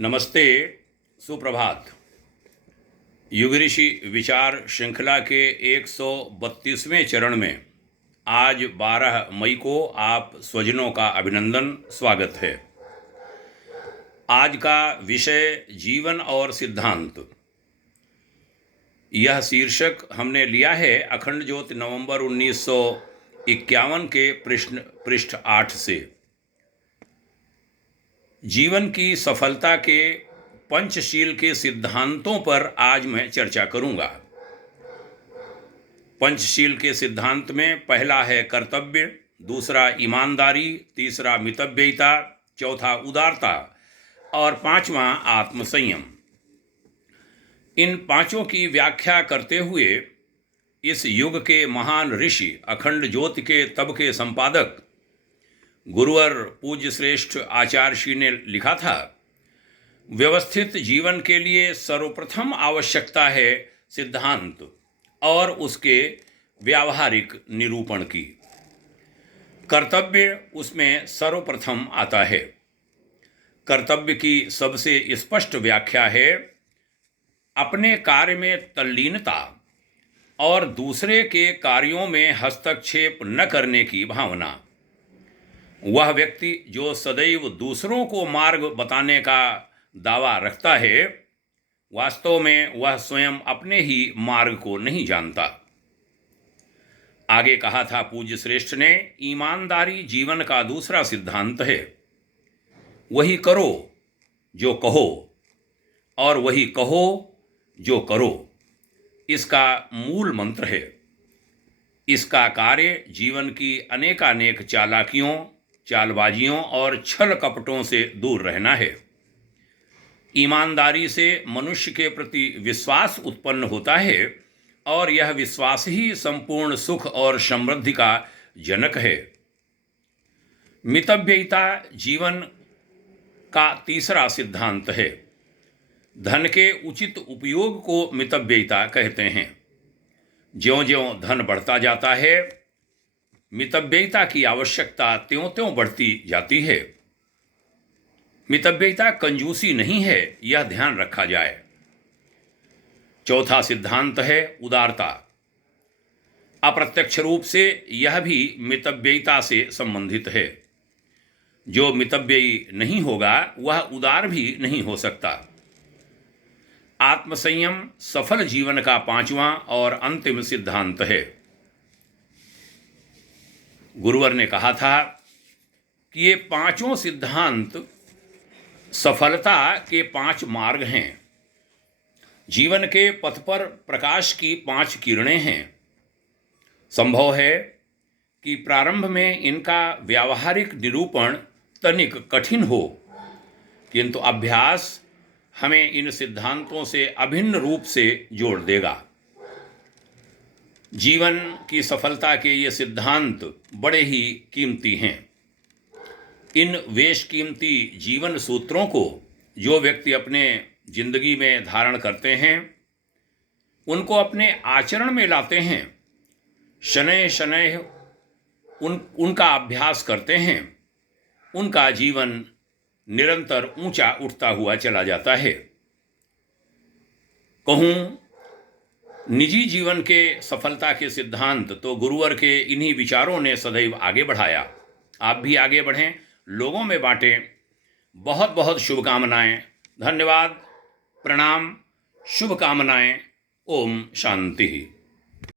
नमस्ते, सुप्रभात। युग ऋषि विचार श्रृंखला के 132वें चरण में आज 12 मई को आप स्वजनों का अभिनंदन, स्वागत है। आज का विषय जीवन और सिद्धांत। यह शीर्षक हमने लिया है अखंड ज्योति नवंबर 1951 के पृष्ठ 8 से। जीवन की सफलता के पंचशील के सिद्धांतों पर आज मैं चर्चा करूंगा। पंचशील के सिद्धांत में पहला है कर्तव्य, दूसरा ईमानदारी, तीसरा मितव्ययिता, चौथा उदारता और पांचवा आत्मसंयम। इन पांचों की व्याख्या करते हुए इस युग के महान ऋषि अखंड ज्योति के तब के संपादक गुरुवर पूज्य श्रेष्ठ आचार्य श्री ने लिखा था, व्यवस्थित जीवन के लिए सर्वप्रथम आवश्यकता है सिद्धांत और उसके व्यावहारिक निरूपण की। कर्तव्य उसमें सर्वप्रथम आता है। कर्तव्य की सबसे स्पष्ट व्याख्या है अपने कार्य में तल्लीनता और दूसरे के कार्यों में हस्तक्षेप न करने की भावना। वह व्यक्ति जो सदैव दूसरों को मार्ग बताने का दावा रखता है, वास्तव में वह स्वयं अपने ही मार्ग को नहीं जानता। आगे कहा था पूज्य श्रेष्ठ ने, ईमानदारी जीवन का दूसरा सिद्धांत है। वही करो जो कहो और वही कहो जो करो, इसका मूल मंत्र है। इसका कार्य जीवन की अनेकानेक चालाकियों, चालबाजियों और छल कपटों से दूर रहना है। ईमानदारी से मनुष्य के प्रति विश्वास उत्पन्न होता है और यह विश्वास ही संपूर्ण सुख और समृद्धि का जनक है। मितव्ययिता जीवन का तीसरा सिद्धांत है। धन के उचित उपयोग को मितव्ययिता कहते हैं। ज्यों-ज्यों धन बढ़ता जाता है, मितव्ययिता की आवश्यकता त्यों-त्यों बढ़ती जाती है। मितव्ययिता कंजूसी नहीं है, यह ध्यान रखा जाए। चौथा सिद्धांत है उदारता। अप्रत्यक्ष रूप से यह भी मितव्ययिता से संबंधित है। जो मितव्ययी नहीं होगा वह उदार भी नहीं हो सकता। आत्मसंयम सफल जीवन का पांचवा और अंतिम सिद्धांत है। गुरुवर ने कहा था कि ये पांचों सिद्धांत सफलता के 5 मार्ग हैं। जीवन के पथ पर प्रकाश की 5 किरणें हैं। संभव है कि प्रारंभ में इनका व्यावहारिक निरूपण तनिक कठिन हो, किंतु अभ्यास हमें इन सिद्धांतों से अभिन्न रूप से जोड़ देगा। जीवन की सफलता के ये सिद्धांत बड़े ही कीमती हैं। इन बेशकीमती जीवन सूत्रों को जो व्यक्ति अपने जिंदगी में धारण करते हैं, उनको अपने आचरण में लाते हैं, शनैः शनैः उनका अभ्यास करते हैं, उनका जीवन निरंतर ऊंचा उठता हुआ चला जाता है। कहूँ निजी जीवन के सफलता के सिद्धांत तो गुरुवर के इन्हीं विचारों ने सदैव आगे बढ़ाया। आप भी आगे बढ़ें, लोगों में बांटें। बहुत बहुत शुभकामनाएं। धन्यवाद, प्रणाम, शुभकामनाएं। ओम शांति।